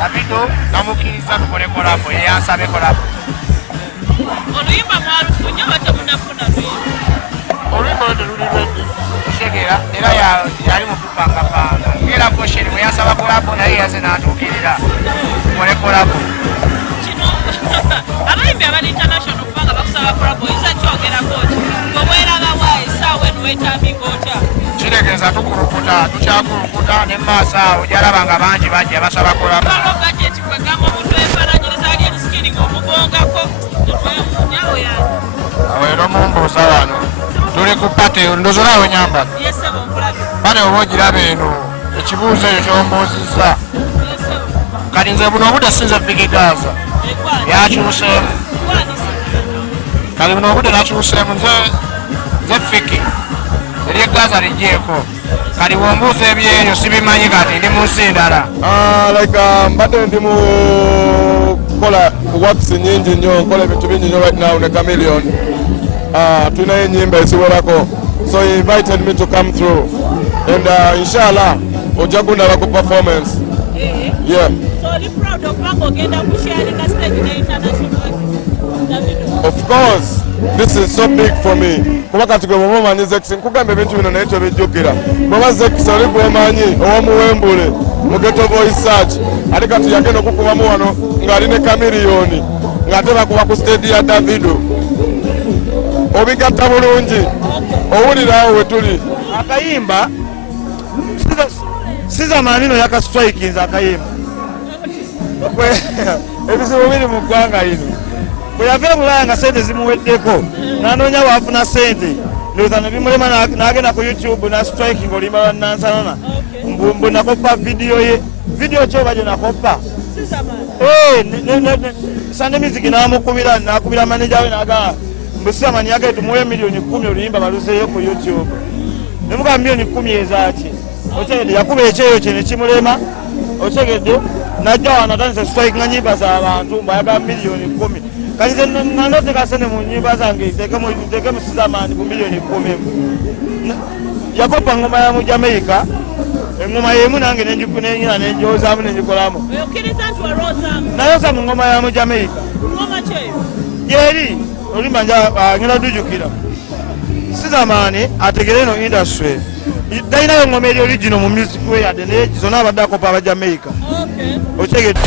Davido namukiriza tukole kolabo yasabe kolabo oluyimba mwalufunye wate munafuna oluyimba luli ready kushegera era yali mu kupangapanga era kosheri bwe yasaba kolabo naye yaze n'atuukirira tukole kolabo kino abayimbi abali international kubanga bakusaba kolabo isa kyogerako ki ng'obweraga waesaawa eno weetambinga otya kiregeeza tukulukuta tukyakulukuta ne maaso awo gyalabanga bangi bajja basaba kolabo bajeti kwegamba omuntu efaananyiriza ali erisikini ng'omugongako nyawo yange awero mumbuuza wano tuli ku pate ndozo naawe nyamba yesebo nkulabe bane oba ogiraba eno ekibuuzo ekyo kyombuuzizza kati nze buno obudde sinze Vikigaza yakyuseemu kati buno obudde nakyuseemu nze Fiki eryegaza ligyeko kati wombuuza ebyeyo sibimanyi kati ndi mu nsi ndala mbadde ndi mu kola works nyingi nnyo nkola ebintu bingi nnyo right now ne Chameleon tulinayo ennyimba eziwerako so he invited me to come through and inshallah ojja kundaba ku performance yeah so oli proud okubanga ogenda kusharinga stage ne international Davido of course this is so big for me kuba kati gwe bwoba omanyi Zex nkugamba ebintu bino naye tobijjukira bwoba Zex oli gwomanyi owomuwembule mu Ghetto Voice Search ate kati yagenda okukubamu wano ng'ali ne Chameleon ng'ate bakuba ku stage ya Davido obigatta bulungi owulira awo we tuli akayimba sizamanino yakasitwikinze akayimba ebizibu biri mu ggwanga lino bwe yava Bulaya nga sente zimuweddeko n'anoonya waafuna sente ndowooza ne bimulema n'agenda ku YouTube n'asitwiking olimba bannansanana mbu nakoppa vidiyo ye vidiyo ki oba gye nakoppa Sunday Music n'akubira maneja we n'agamba mbu Sizamanyi yagala tumuwe miliyoni 10 oluyimba baluzeeyo ku YouTube ne mugamba miliyoni 10 ezaaki otegedde yakuba ekyeyo kye ne kimulema otegedde najja wano atandise sitwikinga nnyimba z'abantu mbwayagala miliyoni 10 kati nze nanoteka sente mu nnyimba zange nteke mu Sizamanyi ku miliyoni 10 yakoppa ngoma ya mu Jamaica engoma yemu nange nenyina nenjozaamu nenjikolamu nayoza mu ngoma ya mu Jamaica yeri olimba ngenda dujukira Sizamanyi ategere eno industry talinayo ngoma eri original mu music way yadde naye zonna abadde akopa aba Jamaica otegedde